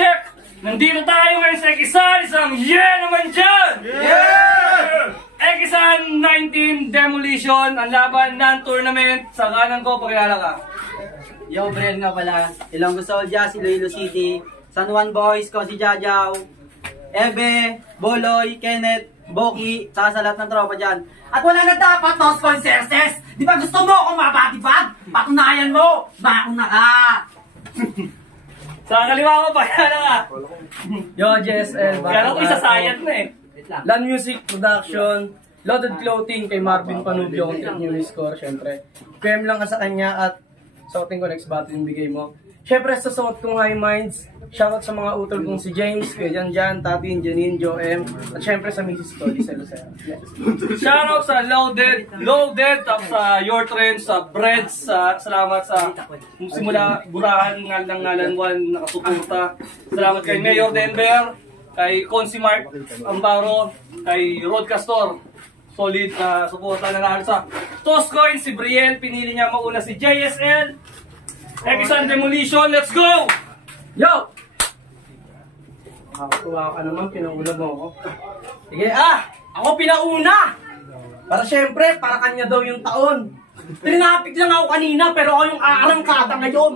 check! Nandito tayo ngayon sa Ekisan! Isang yeah naman dyan! Yeah! Ekisan 19 Demolition, ang laban ng tournament. Sa kanan ko, pakilala ka. Yo, Brian nga pala. Ilonggo Soldier, Iloilo City. San Juan Boys ko si Jajaw. Ebe, Boloy, Kenneth, Boki, saka sa lahat ng tropa dyan. At wala na dapat, Tos Concerces! Di ba gusto mo akong mabatibag? Patunayan mo! Bakong na ka! Sa kaliwa ko, pakilala ka. Yo, JSL. Kala ko isasayat na eh. Land Music Production. Loaded Clothing kay Marvin Panubio. Kung trip nyo yung score, syempre. PM lang ka sa kanya at suotin ko next battle yung bigay mo. Syempre, sa suot kong High Minds. Shoutout sa mga utol kong si James, Kuya Jan, Tatin, Janine, Joem. At syempre sa Mrs. Cody, sa Lucero. Shoutout sa Loaded, tapos sa Your Trends, sa Breads, salamat sa simula burahan ng ngalan 1 nakasuporta. Salamat kay Mayor Denver, kay Consimart Ambaro, kay Rod Castor. Solid na suporta na lahat sa Toscoin, si Briel, pinili niya mauna si JSL. Ekisan Demolition, let's go! Yo! Tuwa ka naman, pinauna mo ako. Sige, ako pinauna! Para syempre, para kanya daw yung taon. Tinapik lang ako kanina, pero ako yung aarangkada ngayon.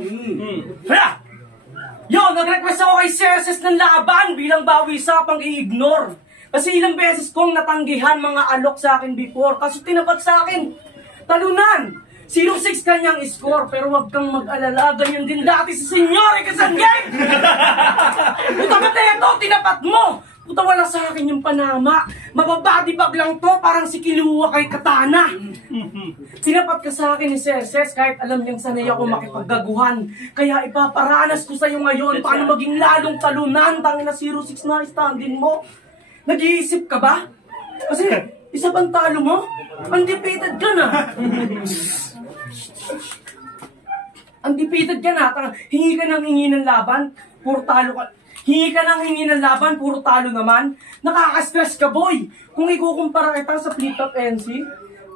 Yo, nag-request ako kay Cerces ng laban bilang bawi sa pang-i-ignore. Kasi ilang beses kong natanggihan mga alok sa akin before. Kaso tinapat sa akin, talunan! 0-6 kanyang score, pero wag kang mag-alala, ganyan din dati si Senyor Ekisan Game! Puta ba ito, tinapat mo! Puta wala sa akin yung panama. Mababadibag lang to, parang si Kilua kay Katana. Tinapat ka sa akin ni Cerces, kahit alam niyang sanay ako makipaggaguhan. Kaya ipaparanas ko sa'yo ngayon, paano maging lalong talunan, tangin na 0-6 na standing mo. Nag-iisip ka ba? Kasi, isa pang talo mo, undefeated ka na. Undefeated ka na. Hingi ka ng hingi ng laban, puro talo ka. Hingi ka ng hingi ng laban, puro talo naman. Nakaka-stress ka, boy. Kung ikukumpara kita sa flip-top NC,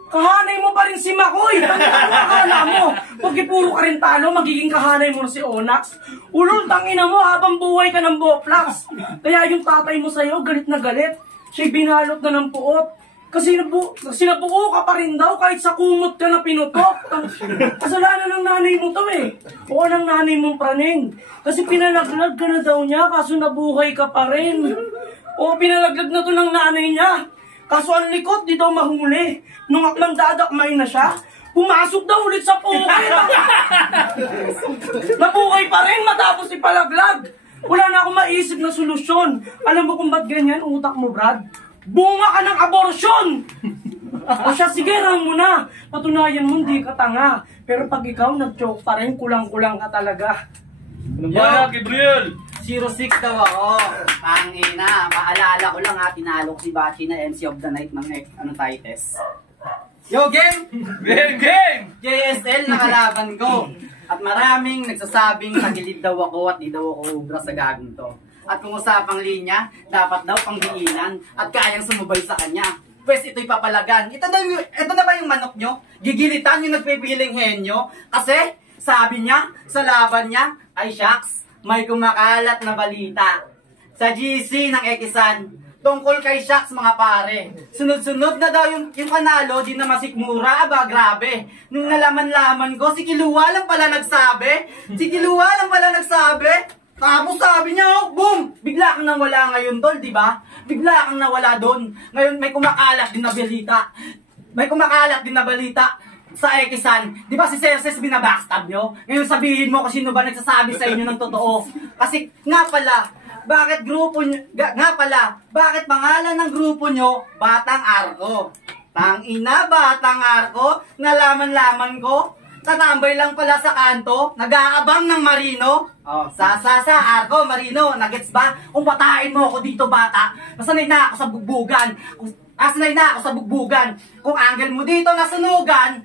kahanay mo pa rin si Makoy. Ano akala mo? Pag puro ka rin talo, magiging kahanay mo na si Onax. Ulol, tangina mo habang buhay ka ng Boflax. Kaya yung tatay mo sa'yo, galit na galit. Siya'y binalot na ng puot. Kasi sinabuo ka pa rin daw kahit sa kumot ka na pinutok. Kasalanan ng nanay mo to eh. O ng nanay mong praning. Kasi pinalaglag ka na daw niya kaso nabuhay ka pa rin. O pinalaglag na to ng nanay niya. Kaso ang likot, di daw mahuli. Nung aklang dadakmay na siya, pumasok daw ulit sa pukay. Nabuhay pa rin matapos ipalaglag. Wala na akong maisip na solusyon. Alam mo kung ba't ganyan utak mo, Brad? Bunga ka ng abortion! O siya, sige, rang mo na. Patunayan mo, hindi ka tanga. Pero pag ikaw nag-choke pa rin, kulang-kulang ka talaga. Ano ba, Gabriel? 0-6 daw ako. Pangina, paalala ko lang tinalo ko si Bachi na MC of the Night ng Tites. Yo, game! Game! JSL, nakalaban ko. At maraming nagsasabing tagilid daw ako at di daw ako ubra sa gagong to. At kung usapang linya, dapat daw pangdiinan at kayang sumubay sa kanya. Pwes ito'y papalagan. Ito na ba yung manok nyo? Gigilitan yung nagpipiling henyo? Kasi, sabi niya, sa laban niya, ay shucks, may kumakalat na balita. Sa GC ng Ekisan, tungkol kay shucks mga pare. Sunod-sunod na daw yung panalo, di na masikmura, aba grabe. Nung nalaman-laman ko, si Kilua lang pala nagsabi. Tapos sabi niya, boom! Bigla kang nawala ngayon, tol, di ba? Bigla kang nawala doon. Ngayon may kumakalat din na balita. Sa Ekisan. Di ba si Cerces binabackstab nyo? Ngayon sabihin mo kung sino ba nagsasabi sa inyo ng totoo. Kasi nga pala, bakit pangalan ng grupo nyo, Batang Arko? Tangina, Batang Arko? Nalaman-laman ko? Tatambay lang pala sa kanto, nag-aabang ng Marino. Arko, Marino, nagets ba? Kung patain mo ako dito, bata, nasanay na ako sa bugbugan. Kung angle mo dito nasunugan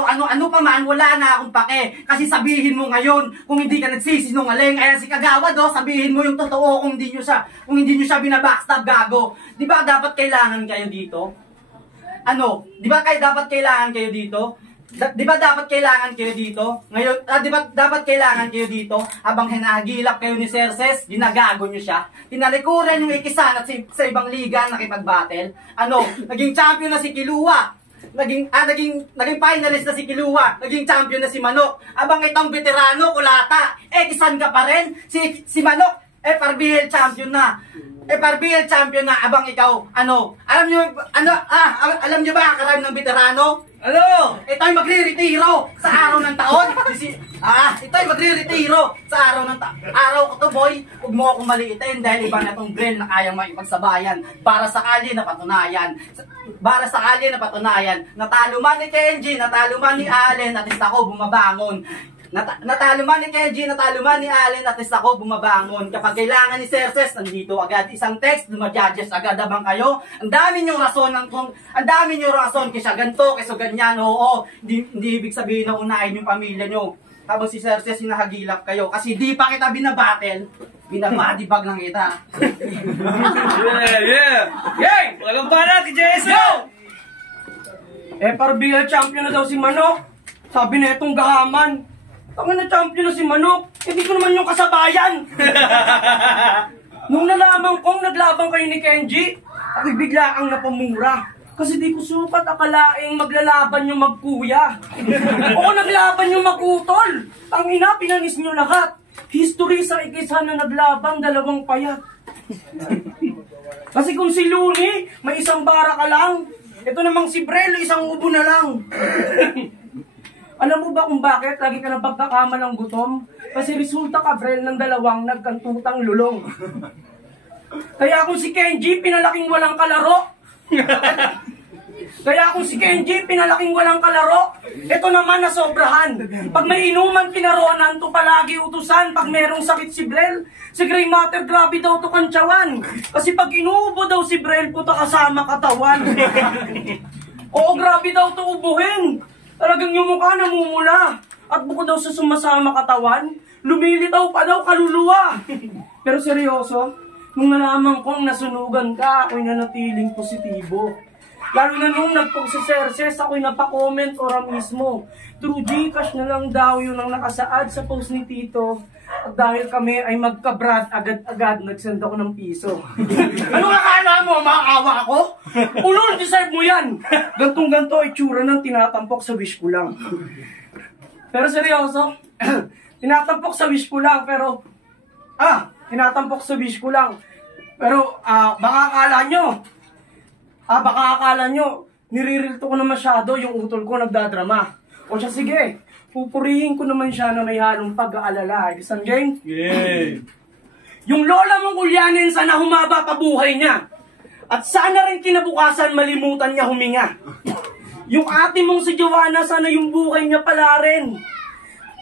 o ano pa man, wala na akong pake. Kasi sabihin mo ngayon, kung hindi ka nagsisinungaling, ayan si Kagawad, sabihin mo yung totoo kung hindi nyo siya binabackstab, gago. Di ba dapat kailangan kayo dito? Dapat kailangan kayo dito? Di ba dapat kailangan kayo dito? Ngayon, di ba dapat kailangan kayo dito? Habang hinahagilap kayo ni Cerces, ginagago nyo siya. Tinalikuran yung ikisan at sa ibang liga nakipag-battle. Ano, naging champion na si Kilua. Naging finalist na si Kilua. Naging champion na si Manok. Habang itong veterano, Kulata. Kisan ka pa rin. Si Manok, FRBL champion na. FRBL champion na. Abang ikaw, alam nyo ba karami ng veterano? Ito'y magre-retiro sa araw ng taon. Ito'y magre-retiro sa araw ng taon. Araw ko to, boy. Huwag mo akong maliitin dahil iba na tong Brel na kayang makipagsabayan. Para sakali na patunayan. Natalo man ni Kenji, natalo man ni Allen, at isa ko bumabangon. Natalo man ni Kenji, natalo man ni Allen, at isa ko bumabangon. Kapag kailangan ni Cerces, nandito agad isang text, lumadjudges agad abang kayo. Ang dami niyong rason kaya ganto, kaya ganyan, oo. Hindi ibig sabihin na unahin yung pamilya nyo. Habang si Cerces, hinahagilap kayo. Kasi di pa kita binabattle, binabadibag lang kita. Yay! Walang banat kay JSL! FRBL champion na daw si Manok. Sabi na itong gahaman. Tanga na champion na si Manok. Hindi ko naman yung kasabayan. Nung nalaman kong naglaban kayo ni Kenji, ako'y bigla ang napamura. Kasi di ko sukat akalaing maglalaban yung magkuya. O naglaban yung magutol. Ang ina, pinanis nyo lahat. History sa ikisa na naglaban, dalawang payat. Kasi kung si Luni, may isang bara ka lang. Ito namang si Brel, isang ubo na lang. Alam mo ba kung bakit lagi ka napagkakamalang gutom? Kasi resulta ka, Brel, ng dalawang nagkantutang lulong. Kaya kung si Kenji, pinalaking walang kalaro. Ito naman na sobrahan. Pag may inuman kinaronan, to palagi utusan. Pag merong sakit si Brel, si Grey Matter, grabe daw to kantsawan. Kasi pag inuubo daw si Brel, puta kasama katawan. Oo, grabe daw to ubuhin. Talagang yung mukha namumula. At bukod daw sa sumasama katawan, lumilitaw pa daw kaluluwa. Pero seryoso, nung nalaman kong nasunugan ka, ako'y nanatiling positibo. Lalo na nung nagpong si Cerces, ako'y napakomment ora mismo. Through Gcash na lang daw yun ang nakasaad sa post ni Tito. At dahil kami ay magka-brad, agad-agad nagsend ako ng piso. Ano akala mo? Maawa ako? Ulol, deserve mo yan! Gantong-ganto ay tsura ng tinatampok sa wish ko lang. Pero seryoso, tinatampok sa wish ko lang, pero... baka akala nyo, nirirelto ko na masyado yung utol ko nagdadrama. O siya, sige, pupurihin ko naman siya na may halong pag-aalala. Isang game? Yay! Yung lola mong ulyanin, sana humaba pa buhay niya. At sana rin kinabukasan malimutan niya huminga. Yung ate mong si Joanna, sana yung buhay niya pala rin.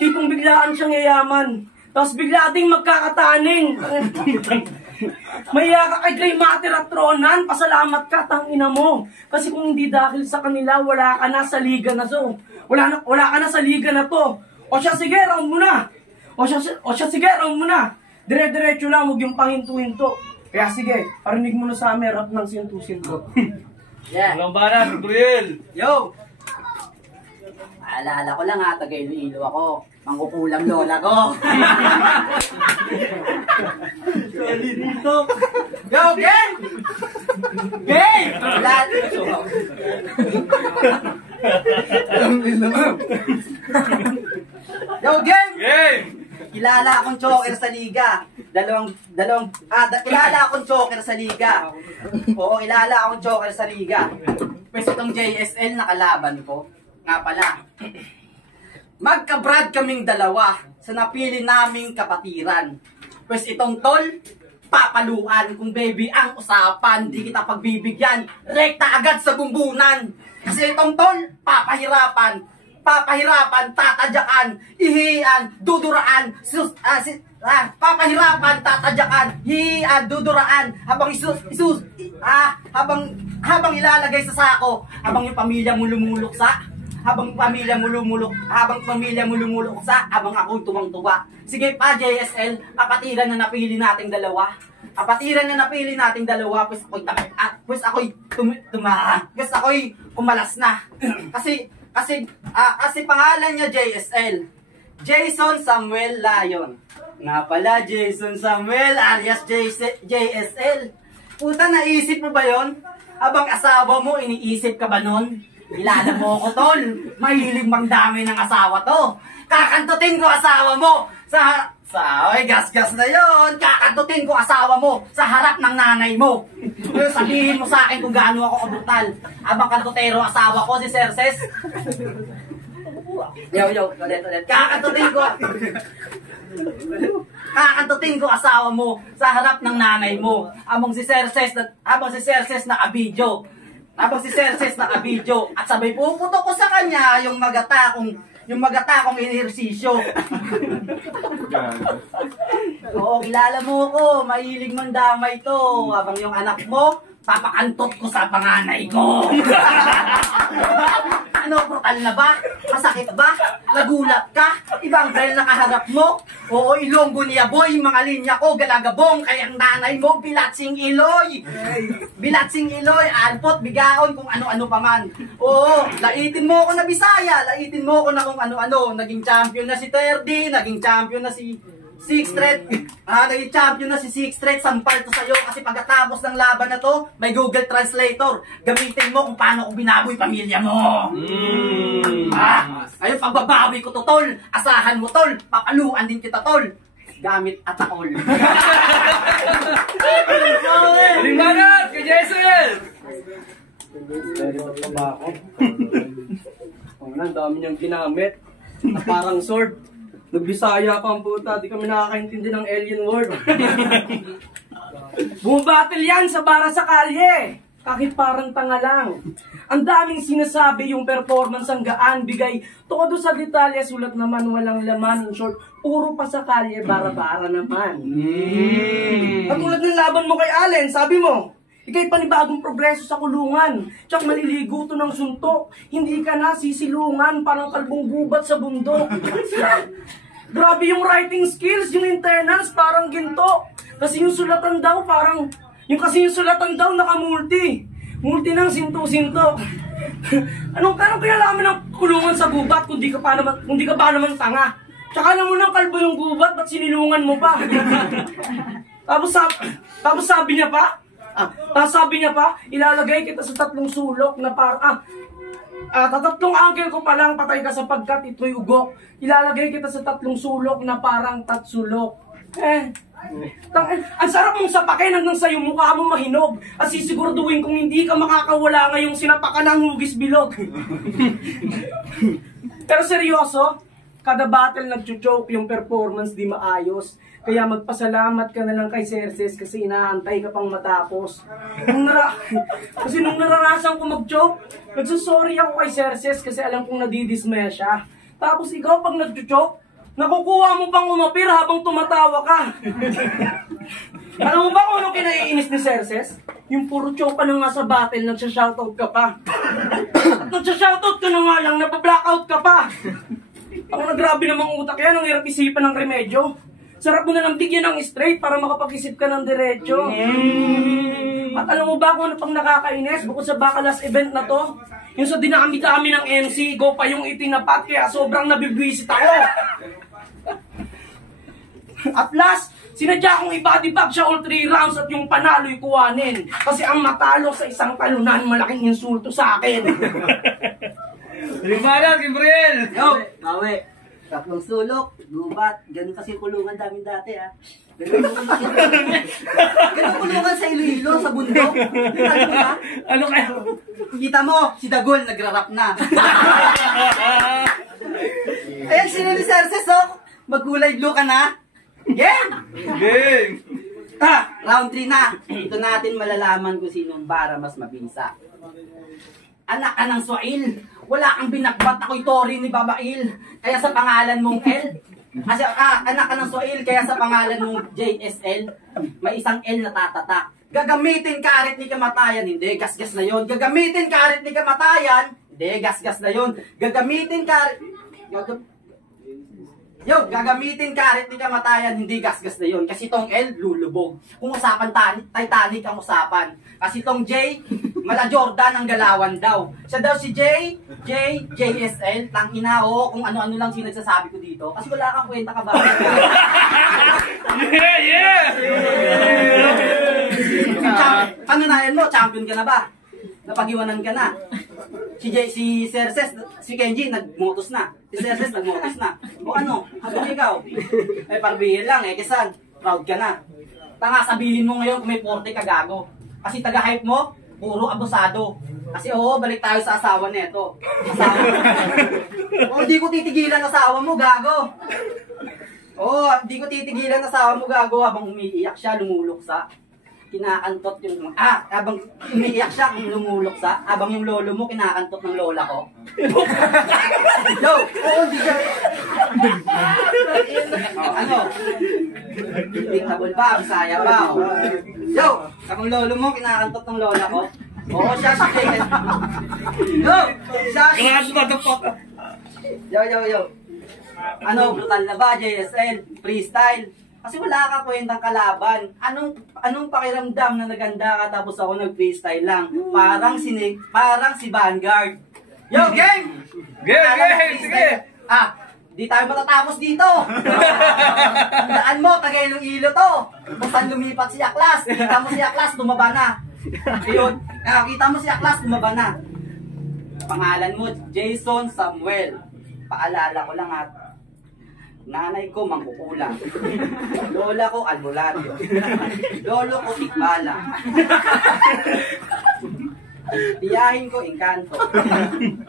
Tipong biglaan siyang yayaman. Tapos bigla ding magkakataning. Maya ka kay Grey Matter at Ronan, pasalamat ka, tangina mo. Kasi kung hindi dahil sa kanila, wala ka na sa liga na to. Wala ka na sa liga na to. O siya, sige, round mo na. Dire-diretso lang, huwag yung pahinto-hinto. Kaya sige, parinig mo na sa amin, rap ng sinto-sinto. Yeah. Walang banat, Brel! Yo! Alala ko lang taga Iloilo ako. Mangkukulang lola ko. Sorry dito. Yo, game! Game! Yo, game! Game! Kilala akong choker sa liga. Kilala akong choker sa liga. Oo, kilala akong choker sa liga. Pwes itong JSL na kalaban ko. Nga pala. Magka-brad kaming dalawa sa napili naming kapatiran. Pwes itong tol, papaluan. Kung baby ang usapan, di kita pagbibigyan. Rekta agad sa bumbunan. Kasi itong tol, papahirapan, tatadyakan, ihian, duduraan, papahirapan, tatadyakan, hihian, duduraan, habang ilalagay sa sako, habang yung pamilya mo lumuluksa, habang pamilya mo lumuluksa, habang ako'y tumang-tuwa. Sige pa, JSL, kapatiran na napili nating dalawa. Pues ako'y kumalas na. Kasi pangalan niya JSL. Jason Samuel Lion. Nga pala, Jason Samuel alias JSL. Puta, naisip mo ba yon? Habang asawa mo, iniisip ka ba nun? Kilala mo ko, tol. Mahilig mang dami ng asawa to. Kakantutin ko asawa mo ay gas-gas na yon. Kakantutin ko asawa mo sa harap ng nanay mo. Sabihin mo sa akin kung gaano ako kabrutal. Abang kantutero asawa ko si Cerces. Ulit. Kakantutin ko asawa mo sa harap ng nanay mo. Habang si Cerces naka-video. At sabay puputo ko sa kanya yung magata kong inehersisyo. Oo, kilala mo ko. Mahilig man damay to. Habang yung anak mo, papakantot ko sa panganay ko. Ano, brutal na ba? Masakit ba? Nagulat ka? Ibang dahil nakaharap mo? Oo, ilonggo niya boy, mga linya ko, galagabong, kaya ang nanay mo, bilatsing iloy. Alpot, bigaon, kung ano-ano pa man. Oo, laitin mo ako na Bisaya, laitin mo ako na kung ano-ano. Naging champion na si Terdy, naging champion na si Six Thread. Naging champion na si Six Thread. Sampal to sa'yo kasi pagkatapos ng laban na to, may Google Translator. Gamitin mo kung paano ko binaboy pamilya mo. Ayun, pagbabawi ko to, tol. Asahan mo, tol. Papaluan din kita, tol. Gamit atakol. Limanat kay Jason! Ang dami niyang ginamit. Na parang sword. Nagbisaya pa ang puta, di kami nakakaintindi ng alien word. Bumabattle yan sa bara sa kalye. Kahit parang tanga lang. Ang daming sinasabi yung performance ang gaan, bigay. Todo sa detalye, sulat naman, walang laman. In short, puro pa sa kalye, bara-bara naman. Katulad ng laban mo kay Allen, sabi mo, ikay panibagong progreso sa kulungan. Tsak maliligo to ng suntok. Hindi ka na sisilungan, parang kalbong gubat sa bundok. Grabe yung writing skills, yung internals parang ginto. Kasi yung sulatan daw parang, yung nakamulti. Multi ng sinto-sinto. Anong kinalaman ng kulungan sa gubat kung di ka pa naman tanga? Tsaka alam mo ng kalbo yung gubat, ba't sinilungan mo pa? Tapos sabi niya pa, ilalagay kita sa 3 sulok na parang, tatlong angkel ko palang, patay ka sapagkat ito'y ugok. Ilalagay kita sa 3 sulok na parang tatsulok. Ang sarap mong sapakin hanggang sa'yo mukha mo mahinog. At sisiguraduhin kung hindi ka makakawala ngayong sinapakan ng hugis bilog. Pero seryoso, kada battle nag-choke yung performance di maayos. Kaya magpasalamat ka na lang kay Cerces kasi inaantay ka pang matapos. Kasi nung naranasan ko mag-choke, nagsusorry ako kay Cerces kasi alam kong nadidismaya siya. Tapos ikaw pag nag-choke, nakukuha mo pang umapir habang tumatawa ka. Alam mo ba kung ano kinaiinis ni Cerces? Yung puro choke ka na nga sa battle, nagsha-shoutout ka pa. At nagsha-shoutout ka na nga lang, napablackout ka pa. Ang nagrabe namang utak yan, ang hirap isipan ng remedyo. Sarap mo na lang bigyan ng straight para makapag-isip ka ng diretso. At alam mo ba kung ano pang nakakainis? Bukod sa Bacalas event na to, yung sa dinami-dami ng MC, go pa yung itinapat, kaya sobrang nabibwisit ako. At last, sinadya kong i-body bag siya all 3 rounds at yung panalo'y kuwanin. Kasi ang matalo sa isang talunan, malaking insulto sa akin. Limanat, Gabriel! Yo, Mawe. 3 sulok, gubat. Ganun kasi kulungan namin dati, ha. Ganun kulungan sa Iloilo, sa bundok. Ano kaya? Kita mo, si Dagol nagra-rap na. Ayan, sino ni Cerces, oh. Magkulay blue ka na. Game! Round 3 na. Ito natin malalaman kung sinong bara mas mabinsa. Anak ka ng Suail. Wala kang binakbat, ako'y Tori ni Babail. Kaya sa pangalan mong L. Anak ka ng Suail, kaya sa pangalan mong JSL. May isang L na tatatak. Gagamitin ka arit ni kamatayan. Hindi, gas-gas na yon. Gagamitin ka arit ni kamatayan. Hindi, gas-gas na yon. Gagamitin ka arit... gagamitin ka arit ni kamatayan. Hindi, gas-gas na yon. Kasi tong L, lulubog. Kung usapan Titanic ang usapan. Kasi tong J, Mala Jordan ang galawan daw. Siya daw si JSL, tang ina ho, kung ano-ano lang sinagsasabi ko dito. Kasi wala kang kwenta ka ba? Yeah! Pangunayan mo, champion ka na ba? Napag-iwanan ka na. Si Cerces, si Kenji, nagmotos na. Si Cerces, nagmotos na. O ano, habang ikaw? Eh, parbihin lang, Kesan, proud ka na. Tanga, sabihin mo ngayon kung may 40 ka gago. Kasi taga-hype mo, puro abusado. Kasi balik tayo sa asawa nito. Asawa mo. Di ko titigilan asawa mo, gago. Di ko titigilan asawa mo, gago. Habang umiiyak siya, lumuluksa. Kinakantot yung habang umiiyak siya, lumuluksa. Habang yung lolo mo, kinakantot ng lola ko. Yo, di siya. Ano? Dictable ba? Bisaya ba? Yo, habang lolo mo, kinakantot ng lola ko. Siya si JSL. Yo, siya si... Yo. Ano, brutal na ba, JSL? Freestyle? Kasi wala kang kwentang kalaban. Anong pakiramdam na naganda ka tapos ako nag-freestyle lang? Parang si Vanguard. Yo, game! Game! Sige! Di tayo matatapos dito. Tandaan mo, taga Iloilo to. Kung saan lumipat si Aklas, kita mo si Aklas, tumaba na. Ayun, kita mo si Aklas, tumaba na. Pangalan mo, Jason Samuel. Paalala ko lang at nanay ko mangkukulang. Lola ko albularyo. Lolo ko tikbala. Tiyahin ko engkanto.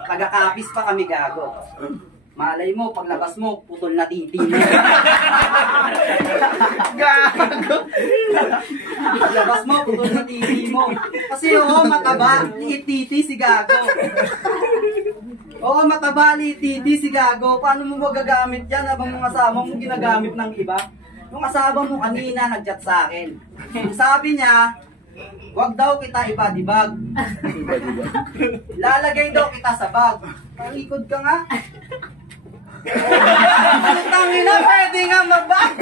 Taga-Kapis pa kami gago. Malay mo, paglabas mo, putol na titi mo. Gago. Paglabas mo, putol na titi mo. Kasi mataba, liit titi si gago. Mataba, liit titi si gago. Paano mo magagamit yan habang mga asawa mo ginagamit ng iba? Yung asawa mo kanina nag-chat sa akin. Sabi niya, wag daw kita ibadibag. Lalagay daw kita sa bag. Talikod ka nga. Tangina, pwede nga mabag.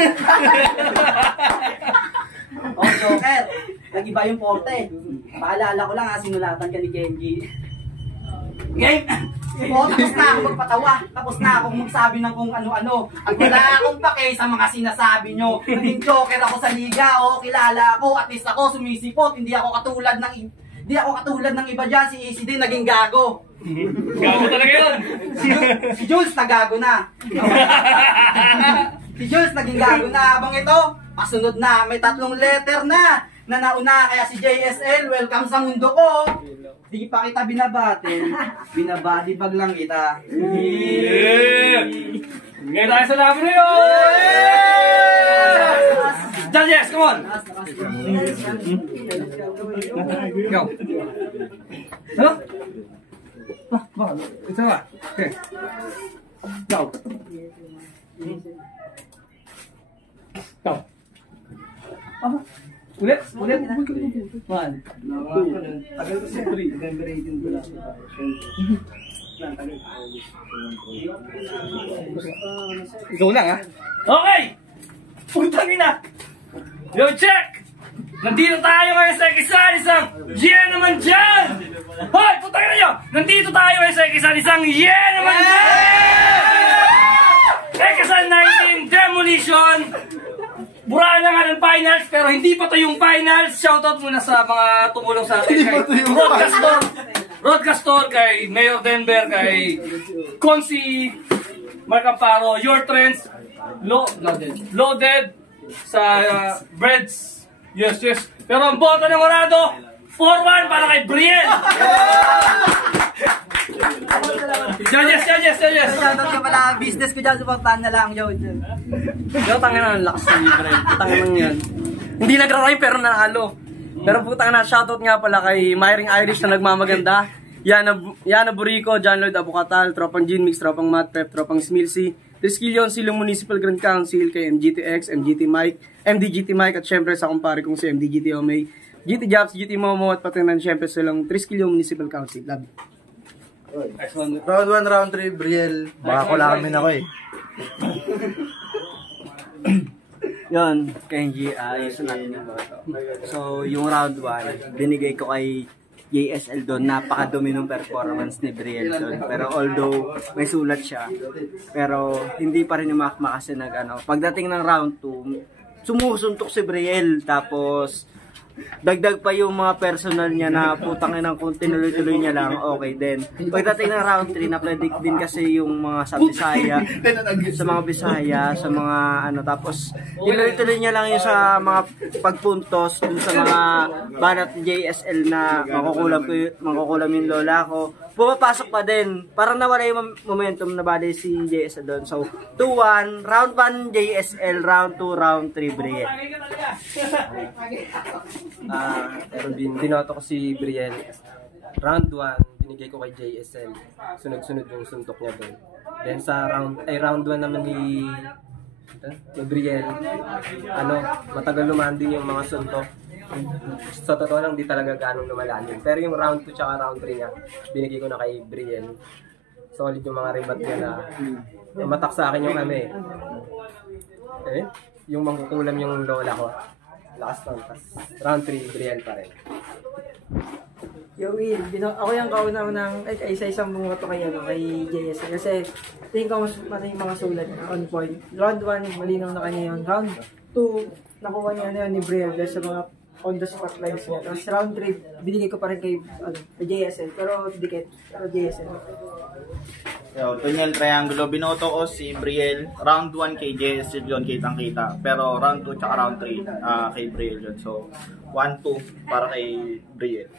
Joker, nag-iba yung porte. Paalala ko lang sinulatan ka ni Kenji. Game! Tapos na ako magpatawa. Tapos na akong magsabi ng kung ano-ano. At wala akong pake sa mga sinasabi nyo. Naging joker ako sa liga. Kilala ako. At least ako sumisipot. Hindi ako katulad ng iba dyan. Si Easy din naging gago. Gago talaga yun! Si Jules nagago na. Si Jules naging gago na. Habang ito, pasunod na. May 3 letter na nauna. Kaya si JSL, welcome sa mundo ko. Di pa kita binabatin. Binabadibag lang kita. Yeah! Ngayon tayo sa labi na yun! Yes, come on! Go! Ano? Ito ba? Okay. Go! Go! Ulit? One. Tagal ko siya. 3. November 18 ko lang. Ikaw lang ha? Okay! Puntang ina! Yo, check! Nandito tayo ngayon sa isang yeah naman dyan! Hoy! Puntang ina nyo! Nandito tayo ngayon sa isang yeah naman dyan! Ekasal 19 Demolition! Burahan na nga ng finals, pero hindi pa to yung finals. Shoutout muna sa mga tumulong sa atin. Kay Broadcastor, kay Mayor Denver, kay Consi, Mark Amparo, Your Trends, Loaded, sa Breads. Yes. Pero ang boto ng Morado, 4-1 para kay Briel. Yes. Shoutout ka pala, business ko dyan, supportahan na lang, yo. Yo, tangin na, lakas ng libre. Tangin lang yan. Hindi nagra-rhyme pero nanalo. Pero putang na, shoutout nga pala kay Myring Irish na nagmamaganda. Yana Burico, John Lloyd Abucatal, Tropang Gin Mix, Tropang Matt Pep, Tropang Smilsi, Risquillion, Silong Municipal Grand Council, kay MGTX, MDGT Mike, at syempre sa kumpare kong si MDGT Omay, GT Jobs, GT Momo, at pati na syempre silang Risquillion Municipal Council. Love you. Round 1, round 3, Briel. Baka kami na ako eh. Yun, Kenji, ayusin natin yung boto. So, yung round 1, binigay ko kay JSL doon, napakadumi ng performance ni Brielle doon. Pero although may sulat siya, pero hindi pa rin umakma kasi pagdating ng round 2, sumusuntok si Brielle, tapos dagdag pa yung mga personal niya na putang inang kung tinuloy-tuloy niya lang, okay din. Pagdating ng round 3, na-predict din kasi yung mga sa Bisaya, sa mga Bisaya, sa mga tapos tinuloy-tuloy niya lang yung sa mga pagpuntos dun sa mga banat JSL na makukulam yung lola ko. Pumapasok pa din. Parang nawala yung momentum na bali si JSL doon. So, 2-1, round 1 JSL, round 2, round 3 Brielle. Pero binoto ko si Brielle. Round 1, binigay ko kay JSL. Sunod-sunod yung suntok niya doon. Then sa round 1 naman ni Brielle, matagal lumanding yung mga suntok. Sa totoo lang, di talaga ganong lumalalim. Pero yung round 2 tsaka round 3 niya, binigay ko na kay Brielle. Solid yung mga rebat niya na matak sa akin yung yung mangkukulam yung lola ko. Lakas lang. Round 3, Brielle pa rin. Yo, Will, ako yung kauna-unang, isa-isang bumoto kay JSL. Kasi tingin ko mas mali yung mga sulat on point. Round 1, malinaw na kanya yun. Round 2, nakuha niya ni Brielle sa mga on the spot lines niya. Tapos round 3, binigay ko pa rin kay JSL. Pero dikit, JSL. Yo, Tunyel Triangulo, binoto ko si Brielle. Round 1 kay JSL yun, kitang-kita. Pero round 2 tsaka round 3 kay Brielle yun. So, 1-2 para kay Brielle.